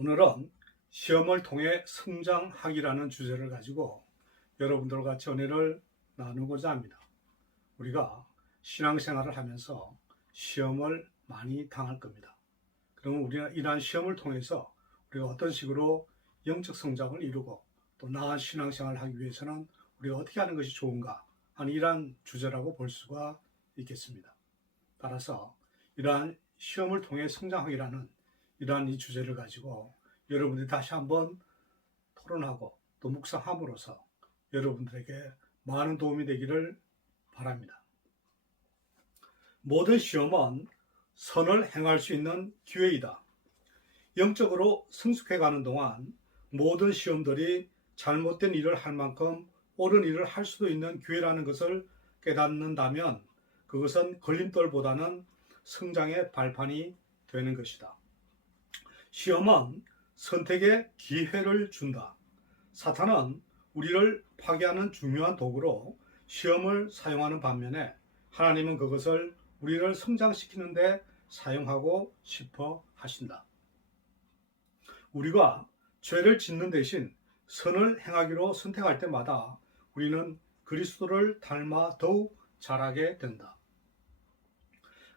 오늘은 시험을 통해 성장하기라는 주제를 가지고 여러분들과 같이 은혜를 나누고자 합니다. 우리가 신앙생활을 하면서 시험을 많이 당할 겁니다. 그러면 우리가 이러한 시험을 통해서 우리가 어떤 식으로 영적 성장을 이루고 또 나은 신앙생활을 하기 위해서는 우리가 어떻게 하는 것이 좋은가 하는 이러한 주제라고 볼 수가 있겠습니다. 따라서 이러한 시험을 통해 성장하기라는 이러한 이 주제를 가지고 여러분들이 다시 한번 토론하고 또 묵상함으로써 여러분들에게 많은 도움이 되기를 바랍니다. 모든 시험은 선을 행할 수 있는 기회이다. 영적으로 성숙해가는 동안 모든 시험들이 잘못된 일을 할 만큼 옳은 일을 할 수도 있는 기회라는 것을 깨닫는다면 그것은 걸림돌보다는 성장의 발판이 되는 것이다. 시험은 선택의 기회를 준다. 사탄은 우리를 파괴하는 중요한 도구로 시험을 사용하는 반면에 하나님은 그것을 우리를 성장시키는 데 사용하고 싶어 하신다. 우리가 죄를 짓는 대신 선을 행하기로 선택할 때마다 우리는 그리스도를 닮아 더욱 자라게 된다.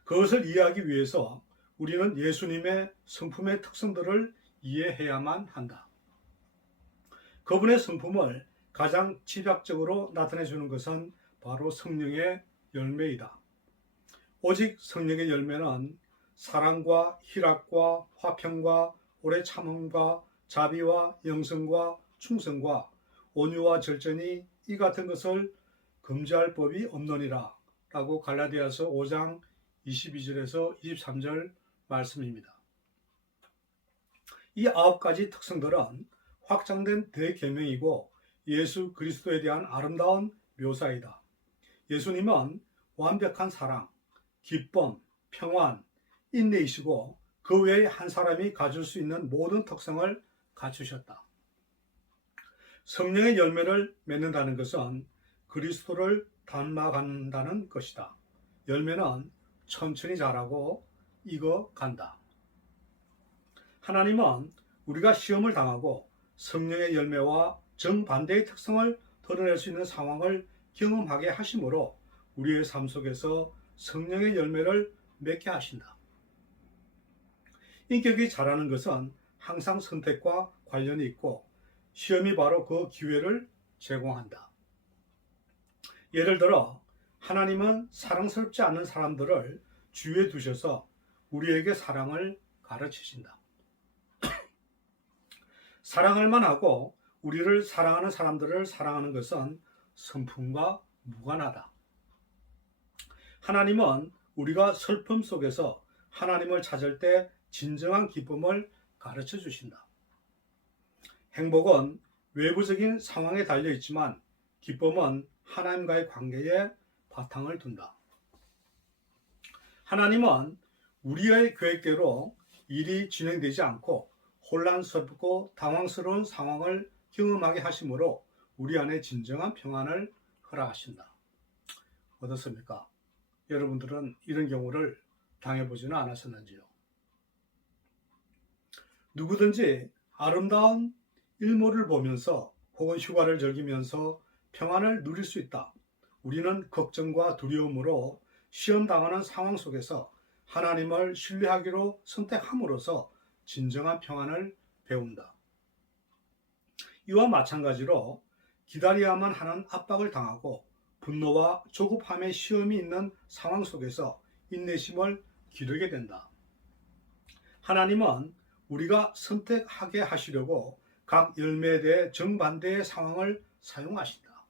그것을 이해하기 위해서 우리는 예수님의 성품의 특성들을 이해해야만 한다. 그분의 성품을 가장 집약적으로 나타내주는 것은 바로 성령의 열매이다. 오직 성령의 열매는 사랑과 희락과 화평과 오래 참음과 자비와 영성과 충성과 온유와 절제니 이 같은 것을 금지할 법이 없느니라 라고 갈라디아서 5장 22절에서 23절 말씀입니다. 이 9가지 특성들은 확장된 대계명이고 예수 그리스도에 대한 아름다운 묘사이다. 예수님은 완벽한 사랑, 기쁨, 평안, 인내이시고 그 외에 한 사람이 가질 수 있는 모든 특성을 갖추셨다. 성령의 열매를 맺는다는 것은 그리스도를 닮아간다는 것이다. 열매는 천천히 자라고 익어간다. 하나님은 우리가 시험을 당하고 성령의 열매와 정반대의 특성을 드러낼 수 있는 상황을 경험하게 하심으로 우리의 삶 속에서 성령의 열매를 맺게 하신다. 인격이 자라는 것은 항상 선택과 관련이 있고 시험이 바로 그 기회를 제공한다. 예를 들어 하나님은 사랑스럽지 않은 사람들을 주위에 두셔서 우리에게 사랑을 가르치신다. 사랑할 만하고 우리를 사랑하는 사람들을 사랑하는 것은 성품과 무관하다. 하나님은 우리가 슬픔 속에서 하나님을 찾을 때 진정한 기쁨을 가르쳐 주신다. 행복은 외부적인 상황에 달려 있지만 기쁨은 하나님과의 관계에 바탕을 둔다. 하나님은 우리의 계획대로 일이 진행되지 않고 혼란스럽고 당황스러운 상황을 경험하게 하심으로 우리 안에 진정한 평안을 허락하신다. 어떻습니까? 여러분들은 이런 경우를 당해보지는 않았었는지요? 누구든지 아름다운 일몰을 보면서 혹은 휴가를 즐기면서 평안을 누릴 수 있다. 우리는 걱정과 두려움으로 시험당하는 상황 속에서 하나님을 신뢰하기로 선택함으로써 진정한 평안을 배운다. 이와 마찬가지로 기다려야만 하는 압박을 당하고 분노와 조급함의 시험이 있는 상황 속에서 인내심을 기르게 된다. 하나님은 우리가 선택하게 하시려고 각 열매에 대해 정반대의 상황을 사용하신다.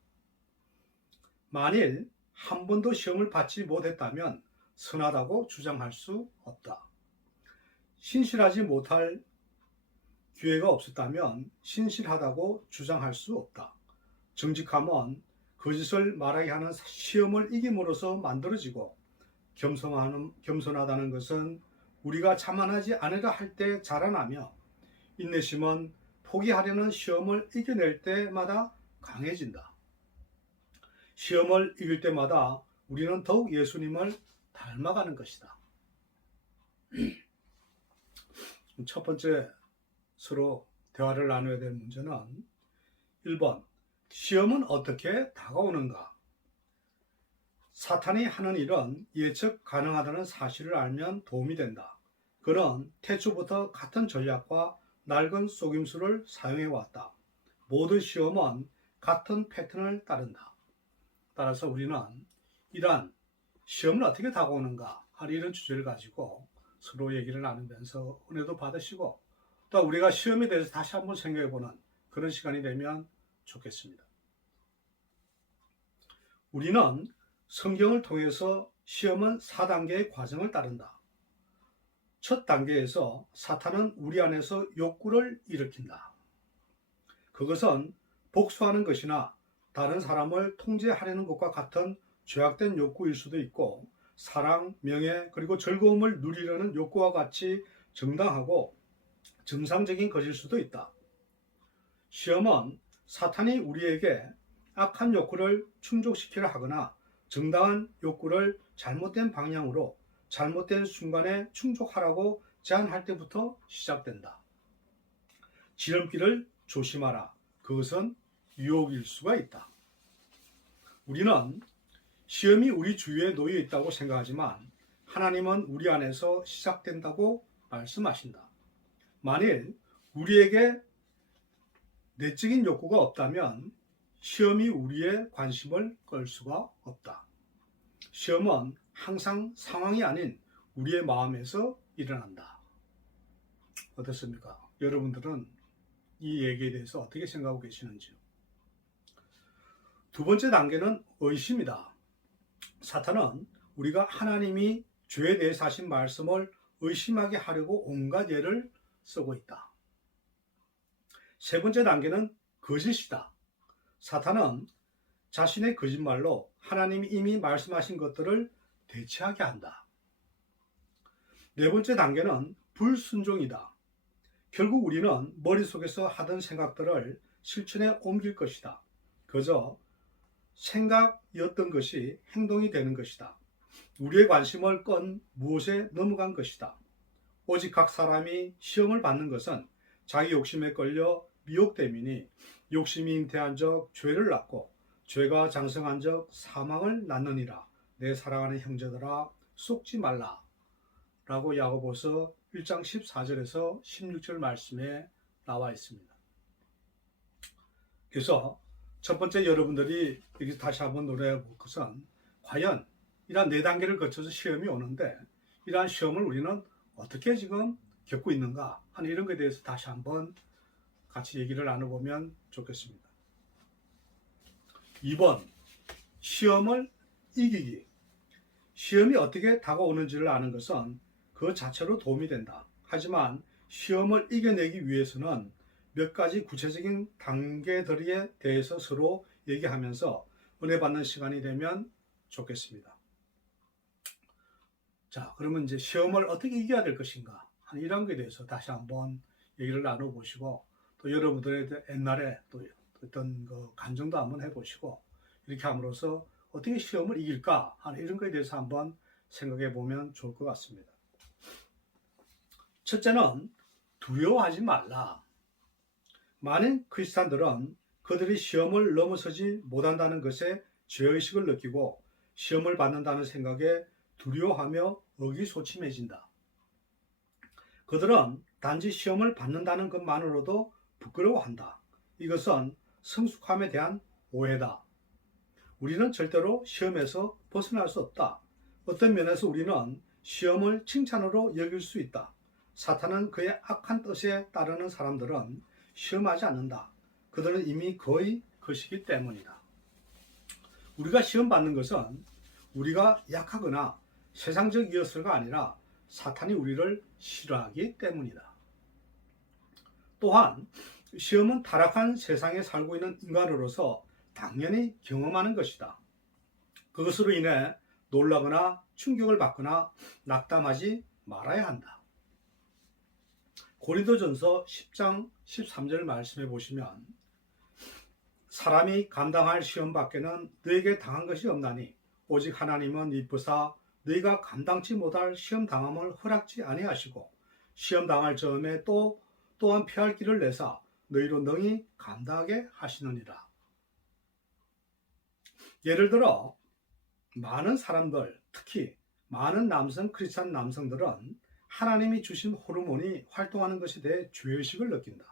만일 한 번도 시험을 받지 못했다면 선하다고 주장할 수 없다. 신실하지 못할 기회가 없었다면 신실하다고 주장할 수 없다. 정직함은 거짓을 말하게 하는 시험을 이김으로써 만들어지고 겸손하다는 것은 우리가 자만하지 않으려 할 때 자라나며 인내심은 포기하려는 시험을 이겨낼 때마다 강해진다. 시험을 이길 때마다 우리는 더욱 예수님을 닮아가는 것이다. 첫 번째 서로 대화를 나눠야 될 문제는 1번, 시험은 어떻게 다가오는가? 사탄이 하는 일은 예측 가능하다는 사실을 알면 도움이 된다. 그는 태초부터 같은 전략과 낡은 속임수를 사용해 왔다. 모든 시험은 같은 패턴을 따른다. 따라서 우리는 이러한 시험은 어떻게 다가오는가 하는 이런 주제를 가지고 서로 얘기를 나누면서 은혜도 받으시고 또 우리가 시험에 대해서 다시 한번 생각해보는 그런 시간이 되면 좋겠습니다. 우리는 성경을 통해서 시험은 4단계의 과정을 따른다. 첫 단계에서 사탄은 우리 안에서 욕구를 일으킨다. 그것은 복수하는 것이나 다른 사람을 통제하려는 것과 같은 죄악된 욕구일 수도 있고 사랑, 명예, 그리고 즐거움을 누리려는 욕구와 같이 정당하고 정상적인 것일 수도 있다. 시험은 사탄이 우리에게 악한 욕구를 충족시키려 하거나 정당한 욕구를 잘못된 방향으로 잘못된 순간에 충족하라고 제안할 때부터 시작된다. 지름길을 조심하라. 그것은 유혹일 수가 있다. 우리는 시험이 우리 주위에 놓여 있다고 생각하지만 하나님은 우리 안에서 시작된다고 말씀하신다. 만일 우리에게 내적인 욕구가 없다면 시험이 우리의 관심을 끌 수가 없다. 시험은 항상 상황이 아닌 우리의 마음에서 일어난다. 어떻습니까? 여러분들은 이 얘기에 대해서 어떻게 생각하고 계시는지요? 두 번째 단계는 의심이다. 사탄은 우리가 하나님이 죄에 대해서 하신 말씀을 의심하게 하려고 온갖 예를 쓰고 있다. 세 번째 단계는 거짓이다. 사탄은 자신의 거짓말로 하나님이 이미 말씀하신 것들을 대체하게 한다. 네 번째 단계는 불순종이다. 결국 우리는 머릿속에서 하던 생각들을 실천에 옮길 것이다. 그저 생각이었던 것이 행동이 되는 것이다. 우리의 관심을 끈 무엇에 넘어간 것이다. 오직 각 사람이 시험을 받는 것은 자기 욕심에 끌려 미혹됨이니 욕심이 잉태한 적 죄를 낳고 죄가 장성한 적 사망을 낳느니라. 내 사랑하는 형제들아 속지 말라. 라고 야고보서 1장 14절에서 16절 말씀에 나와 있습니다. 그래서 첫 번째 여러분들이 여기서 다시 한번 노래해 볼 것은 과연 이러한 4단계를 거쳐서 시험이 오는데 이러한 시험을 우리는 어떻게 지금 겪고 있는가 하는 이런 것에 대해서 다시 한번 같이 얘기를 나눠보면 좋겠습니다. 2번, 시험을 이기기. 시험이 어떻게 다가오는지를 아는 것은 그 자체로 도움이 된다. 하지만 시험을 이겨내기 위해서는 몇 가지 구체적인 단계들에 대해서 서로 얘기하면서 은혜 받는 시간이 되면 좋겠습니다. 자, 그러면 이제 시험을 어떻게 이겨야 될 것인가 하는 이런 것에 대해서 다시 한번 얘기를 나눠보시고 또 여러분들의 옛날에 또 어떤 그 간증도 한번 해보시고 이렇게 함으로써 어떻게 시험을 이길까 하는 이런 것에 대해서 한번 생각해 보면 좋을 것 같습니다. 첫째는 두려워하지 말라. 많은 크리스찬들은 그들이 시험을 넘어서지 못한다는 것에 죄의식을 느끼고 시험을 받는다는 생각에 두려워하며 의기소침해진다. 그들은 단지 시험을 받는다는 것만으로도 부끄러워한다. 이것은 성숙함에 대한 오해다. 우리는 절대로 시험에서 벗어날 수 없다. 어떤 면에서 우리는 시험을 칭찬으로 여길 수 있다. 사탄은 그의 악한 뜻에 따르는 사람들은 시험하지 않는다. 그들은 이미 거의 것이기 때문이다. 우리가 시험 받는 것은 우리가 약하거나 세상적이어서가 아니라 사탄이 우리를 싫어하기 때문이다. 또한 시험은 타락한 세상에 살고 있는 인간으로서 당연히 경험하는 것이다. 그것으로 인해 놀라거나 충격을 받거나 낙담하지 말아야 한다. 고린도전서 10장 13절 말씀해 보시면 사람이 감당할 시험 밖에는 너에게 당한 것이 없나니 오직 하나님은 이쁘사 너희가 감당치 못할 시험 당함을 허락지 아니하시고 시험 당할 즈음에 또 또한 피할 길을 내사 너희로 능히 감당하게 하시느니라. 예를 들어 많은 사람들, 특히 많은 크리스찬 남성들은 하나님이 주신 호르몬이 활동하는 것에 대해 죄의식을 느낀다.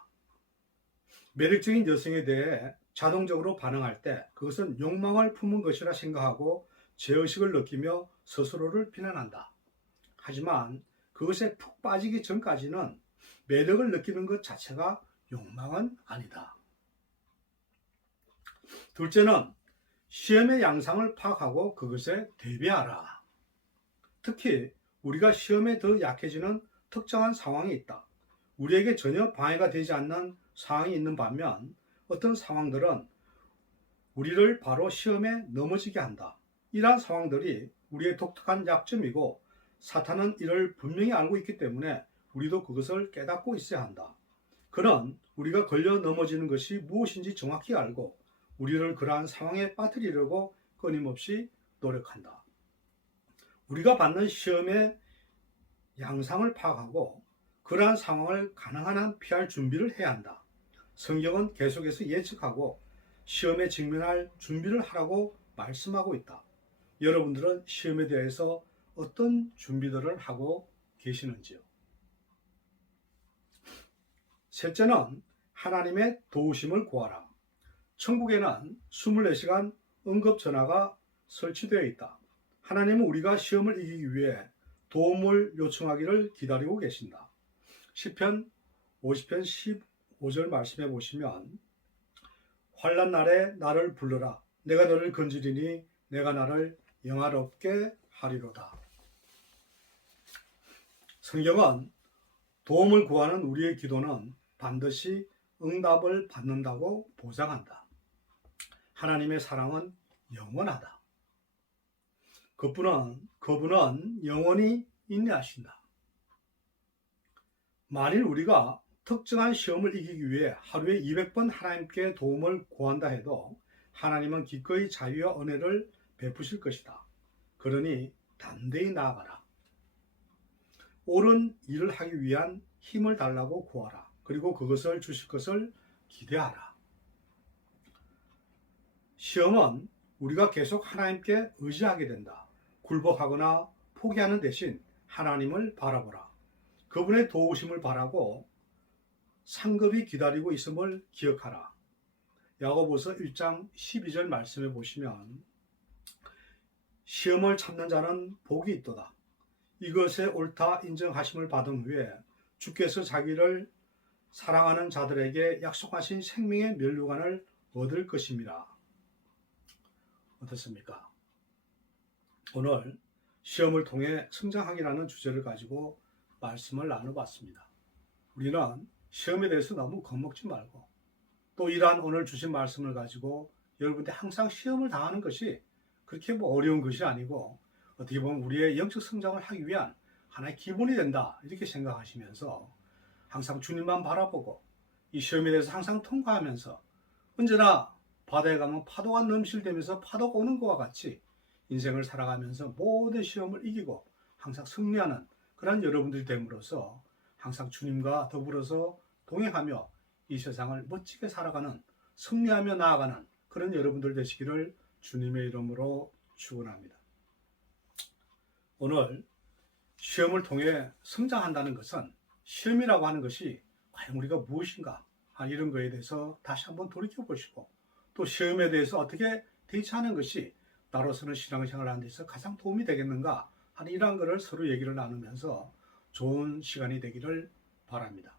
매력적인 여성에 대해 자동적으로 반응할 때 그것은 욕망을 품은 것이라 생각하고 죄의식을 느끼며 스스로를 비난한다. 하지만 그것에 푹 빠지기 전까지는 매력을 느끼는 것 자체가 욕망은 아니다. 둘째는 시험의 양상을 파악하고 그것에 대비하라. 특히 우리가 시험에 더 약해지는 특정한 상황이 있다. 우리에게 전혀 방해가 되지 않는 상황이 있는 반면 어떤 상황들은 우리를 바로 시험에 넘어지게 한다. 이러한 상황들이 우리의 독특한 약점이고 사탄은 이를 분명히 알고 있기 때문에 우리도 그것을 깨닫고 있어야 한다. 그는 우리가 걸려 넘어지는 것이 무엇인지 정확히 알고 우리를 그러한 상황에 빠뜨리려고 끊임없이 노력한다. 우리가 받는 시험의 양상을 파악하고 그러한 상황을 가능한 한 피할 준비를 해야 한다. 성경은 계속해서 예측하고 시험에 직면할 준비를 하라고 말씀하고 있다. 여러분들은 시험에 대해서 어떤 준비들을 하고 계시는지요? 셋째는 하나님의 도우심을 구하라. 천국에는 24시간 응급전화가 설치되어 있다. 하나님은 우리가 시험을 이기기 위해 도움을 요청하기를 기다리고 계신다. 시편 50편 15절 말씀해 보시면 환난 날에 나를 불러라. 내가 너를 건지리니 내가 나를 영화롭게 하리로다. 성경은 도움을 구하는 우리의 기도는 반드시 응답을 받는다고 보장한다. 하나님의 사랑은 영원하다. 그분은 영원히 인내하신다. 만일 우리가 특정한 시험을 이기기 위해 하루에 200번 하나님께 도움을 구한다 해도 하나님은 기꺼이 자유와 은혜를 베푸실 것이다. 그러니 담대히 나아가라. 옳은 일을 하기 위한 힘을 달라고 구하라. 그리고 그것을 주실 것을 기대하라. 시험은 우리가 계속 하나님께 의지하게 된다. 굴복하거나 포기하는 대신 하나님을 바라보라. 그분의 도우심을 바라고 상급이 기다리고 있음을 기억하라. 야고보서 1장 12절 말씀해 보시면 시험을 참는 자는 복이 있도다. 이것에 옳다 인정하심을 받은 후에 주께서 자기를 사랑하는 자들에게 약속하신 생명의 면류관을 얻을 것입니다. 어떻습니까? 오늘 시험을 통해 성장하기라는 주제를 가지고 말씀을 나눠봤습니다. 우리는 시험에 대해서 너무 겁먹지 말고 또 이러한 오늘 주신 말씀을 가지고 여러분들 항상 시험을 당하는 것이 그렇게 어려운 것이 아니고 어떻게 보면 우리의 영적 성장을 하기 위한 하나의 기본이 된다 이렇게 생각하시면서 항상 주님만 바라보고 이 시험에 대해서 항상 통과하면서 언제나 바다에 가면 파도가 넘실대면서 파도가 오는 것과 같이 인생을 살아가면서 모든 시험을 이기고 항상 승리하는 그런 여러분들이 됨으로써 항상 주님과 더불어서 동행하며 이 세상을 멋지게 살아가는 승리하며 나아가는 그런 여러분들 되시기를 주님의 이름으로 축원합니다. 오늘 시험을 통해 성장한다는 것은 시험이라고 하는 것이 과연 우리가 무엇인가 이런 거에 대해서 다시 한번 돌이켜 보시고 또 시험에 대해서 어떻게 대처하는 것이 나로서는 신앙생활을 하는 데서 가장 도움이 되겠는가 하는 이러한 것을 서로 얘기를 나누면서 좋은 시간이 되기를 바랍니다.